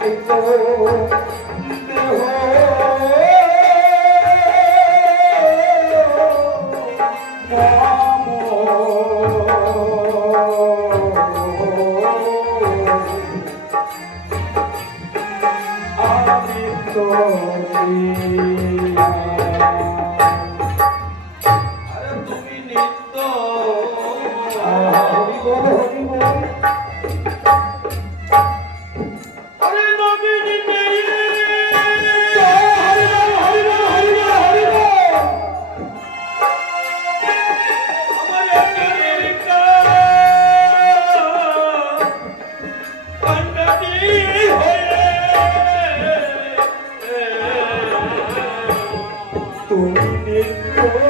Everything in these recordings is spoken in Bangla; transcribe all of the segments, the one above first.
সমর্পিত দেহ Oh.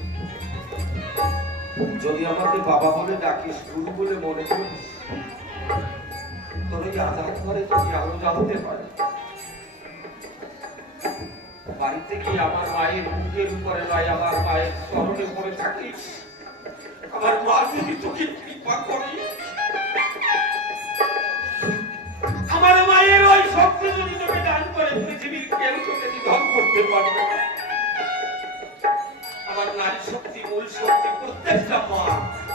যদি আমাকে বাবা বলে ডাকিস, গুরু বলে মনে করিস তোর আধার ঘরে তুমি পারে। বাড়িতে কি আমার মায়ের উপরে নয়, আমার মায়ের স্মরণে পড়ে থাকিস? আমার মা যদি তোকে কৃপা করে, আমার মায়ের ওই শক্তি যদি তোকে দান করে, পৃথিবীর কেউ তোকে নিধন করতে পারবে প্রত্যেকটা মা,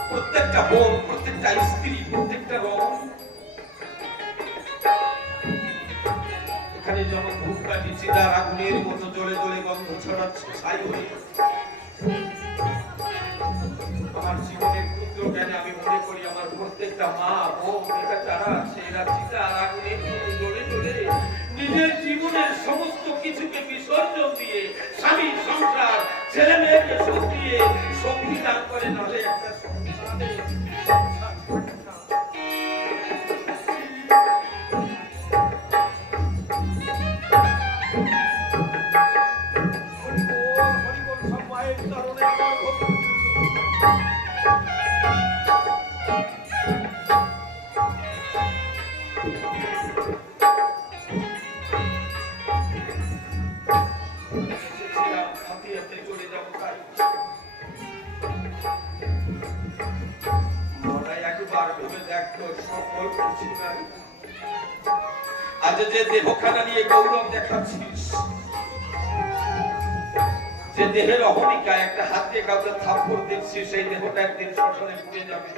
প্রত্যেকটা বোন, প্রত্যেকটা স্ত্রী, প্রত্যেকটা রং। এখানে যখন ধূপকাঠি চিতার আগুনের মতো জ্বলে জ্বলে গন্ধ ছড়াচ্ছে, ছাই হয়ে আমার জীবনের ক্ষুদ্র জ্ঞানে আমি মনে করি আমার প্রত্যেকটা মা, বোন, এটা যারা আছে, এরা চিতার আগুনের মতো জ্বলে জ্বলে নিজের জীবনের সমস্ত কিছুকে বিসর্জন দিয়ে স্বামী, সংসার ছেলে মেয়েকে সব দিয়ে শক্তি দান করে নাহলে একটা সংসারে। দেহের অহমিকা একটা হাতে কাউকে থাপ্পড় দিচ্ছি, সেই দেহটা একদিন শ্মশানে পুড়ে যাবে।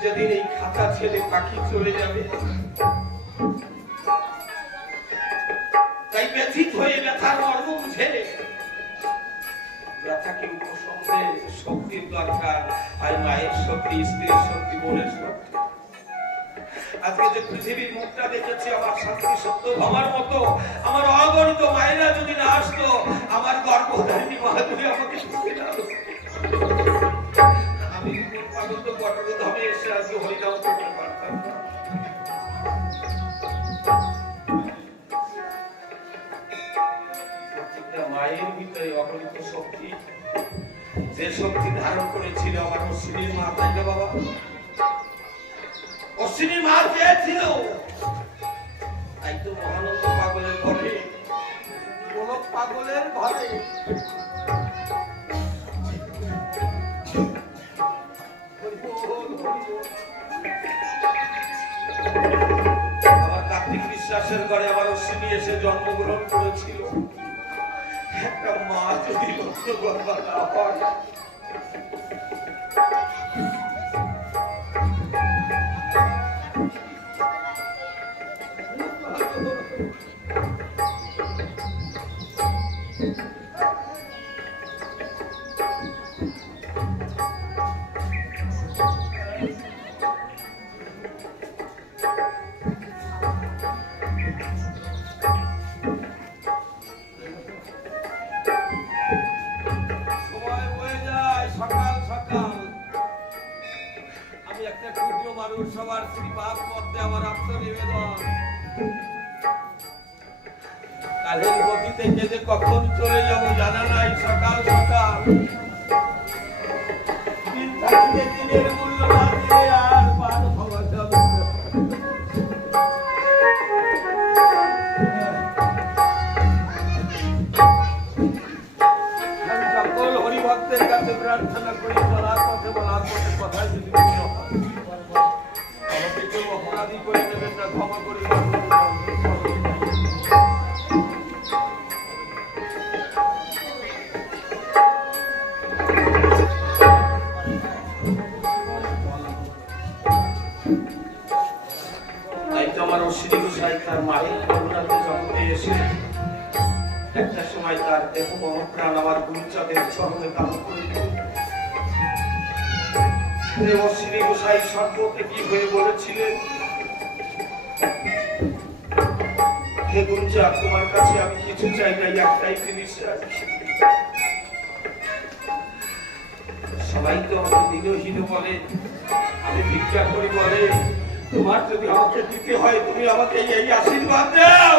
যেদিন এই খাতা ছেলে পাখি চলে যাবে। তাই ব্যথিত হয়ে ব্যথার মর্ম বুঝে। ব্যথাকে উপশমে শক্তির দরকার। আর মায়ের শক্তি, স্ত্রীর শক্তি, বোনের শক্তি। আজকে যে পৃথিবীর মুখটা দেখেছি, আমার শান্তি সত্য আমার মতো, আমার অগণিত মায়েরা যদি না আসতো আমার কাছে প্রার্থনা করি, চলার পথে বলার পথে কথায় যদি অপরাধী করে দেবেন না, ক্ষমা করে আমার অশ্বিনী তার মায়ের জগতে এসে সময় তার দেহ আমার গুরুচাঁদের চরণে। দেবশ্রী গোসাই সম্পর্কে কি হয়ে বলেছিলেন হে তোমার কাছে আমি কিছু চাই নাই একটাই জিনিস সবাই তো আমাকে দিনহীন বলে, আমি ভিক্ষা করি বলে। তোমার যদি আমাকে দিতে হয়, তুমি আমাকে এই আশীর্বাদ দাও।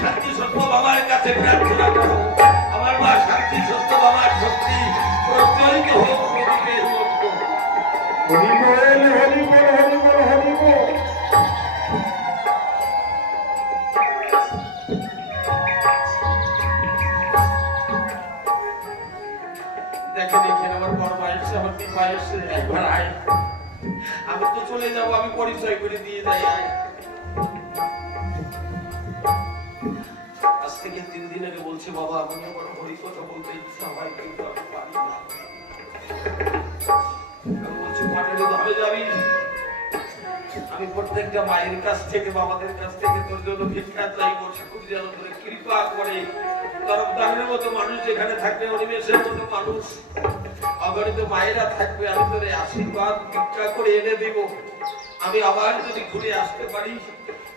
শান্তি সত্য বাবার কাছে প্রার্থনা করো। আমার মা শান্তি সত্য বাবার শক্তি প্রচলিত হোক তিন ভাই একবার আয়। আমি তো চলে যাব, আমি পরিচয় করে দিয়ে যাই, আয়। তিন দিন আগে বলছে, বাবা, আমি বড় হরি কথা বলতে ইচ্ছা হয়, কিন্তু আমি পারি না। প্রত্যেকটা মায়ের কাছ থেকে, বাবাদের কাছ থেকে তোর জন্য ভিক্ষা চাইব ঠাকুর যেন কৃপা করে। তরফদারের মতো মানুষ যেখানে থাকবে, অনিমেষের মতো মানুষ। মায়েরা থাকবে, আমি তোর আশীর্বাদ, ভিক্ষা করে এনে দিব। আমি আবার যদি ঘুরে আসতে পারি,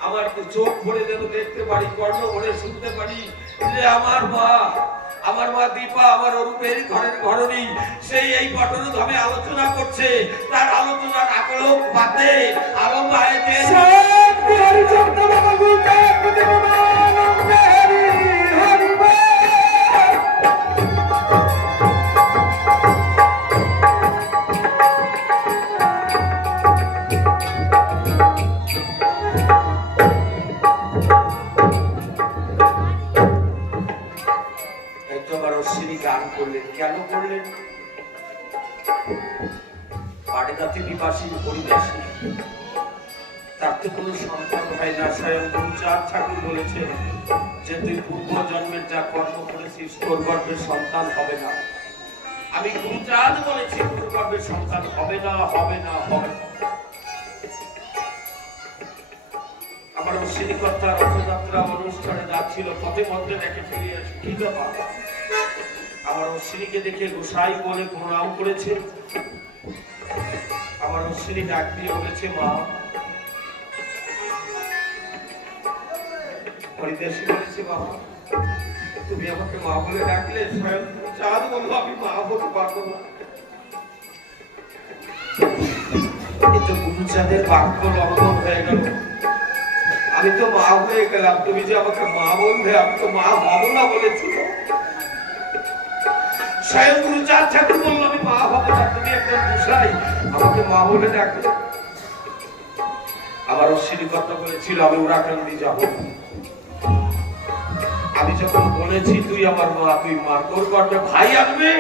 আমার চোখ ভরে যেন দেখতে পারি, কর্ণ ভরে শুনতে পারি যে আমার মা আমার মা দীপা আমার অরূপের ঘরের ঘরণী, সেই এই পটনধামে আলোচনা করছে। তার আলোচনার আকলক পাতে মায়ের কেন করলেন? বিবাসী তার তো কোনো সন্তান হয় না, স্বয়ং গুরুচাঁদ ঠাকুর বলেছেন যে, তুই পূর্ব জন্মের যা কর্ম করেছিস তোর গর্ভের সন্তান হবে না। আমি গুরুচাঁদ বলেছি তোর গর্ভের সন্তান হবে না হবে না, হবে আমার অশ্বিনী কর্তা রথযাত্রা অনুষ্ঠানে যাচ্ছিল, পথে মধ্যে দেখে ফিরে আসি কি ব্যাপার? আমার অশ্বিনীকে দেখে গোসাই বলে প্রণাম করেছে। আমার অশ্বিনী ডাক দিয়ে বলেছে, মা আমি তো মা হয়ে গেলাম, তুমি যে আমাকে মা বলবে, আমি তো মা হব না বলেছিল। স্বয়ং গুরু ঠাকুর বলল আমি মা না তুমি একজন আমাকে মা বলে আমার বলেছিল, আমি ওরাকান্দি যাব। আমি যখন বলেছি, তুই আমার মা, তুই মা তোর গর্বে ভাই আসবে?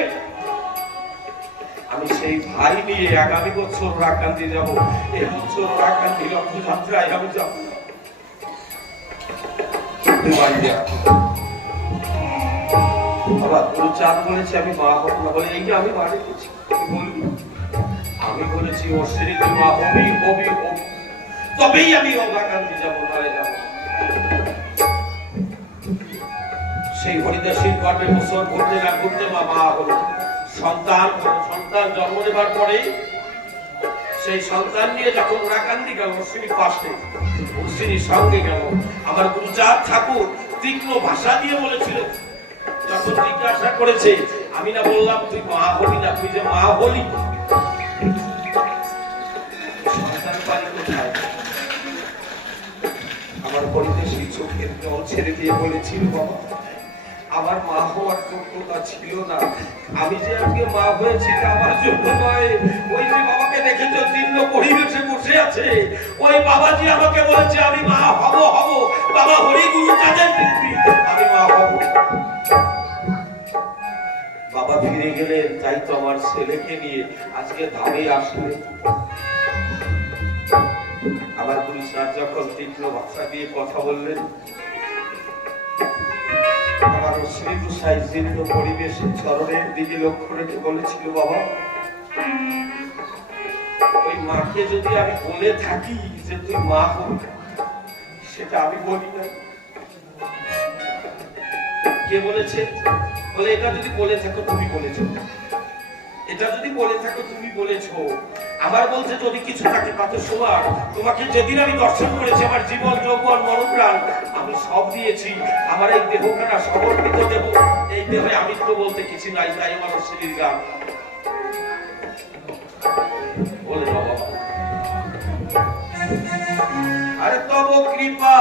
আমি সেই ভাই নিয়ে আগামী বছর ওরাকান্দি যাব। এই বছর ওরাকান্দি রথযাত্রায় আমি যাব। আবার গুরু চাঁদ বলেছে আমি, মা হব না বলে এই যে আমি বাড়ি গেছি আমি বলেছি অশ্বিনী তুই মা হবি হবি তবেই আমি অবাকান্তি যাব নারে যাব। সেই হরিদাসীর গর্বে বছর ঘুরতে না ঘুরতে মা মা হলো। সন্তান। সন্তান জন্ম নেবার পরেই সেই সন্তান নিয়ে যখন ওরাকান্দি গেল অশ্বিনীর পাশে অশ্বিনীর সঙ্গে গেল। আমার গুরুচাঁদ ঠাকুর তীক্ষ্ণ ভাষা দিয়ে বলেছিল যখন জিজ্ঞাসা করেছে? আমি না বললাম তুই মা হলি না, তুই যে মা হলি আমার পরিবেশী চোখের জল ছেড়ে দিয়ে বলেছিল, বাবা, আমার মা হওয়ার যোগ্যতা ছিল না। আমি যে আজকে মা হয়েছি তা আমার জন্য নয়। ওই যে বাবাকে দেখেছ জীর্ণ পরিবেশে বসে আছে। ওই বাবাজি আমাকে বলেছে, আমি মা হব হব। বাবা হরি গুরু চাঁদের আমি মা হব। বাবা ফিরে গেলেন, তাই তো আমার ছেলেকে নিয়ে আজকে ধামে আসলে আমার গুরু স্যার যখন তীক্ষ্ণ ভাষা দিয়ে কথা বললেন, আমার জীর্ণ পরিবেশে চরণের দিকে লক্ষ্য রেখে বলেছিল, বাবা, ওই মাকে যদি আমি বলে থাকি যে তুই মা সেটা আমি বলি না। কে বলেছে? বলে, এটা যদি বলে থাকো, তুমি বলেছ। এটা যদি বলে থাকো, তুমি বলেছ। আমার বলছে, যদি কিছু থাকে তাতে শোনার তোমাকে যেদিন আমি দর্শন করেছি, আমার জীবন, যৌবন, মনোপ্রাণ, আমি সব দিয়েছি। আমার এই দেহখানা সমর্পিত দেহ। এই দেহে আমি তো বলতে কিছু নাই, তাই আমার শরীর গান। বলে বাবা। আরে তব কৃপা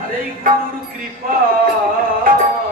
Hare Guru Kripa.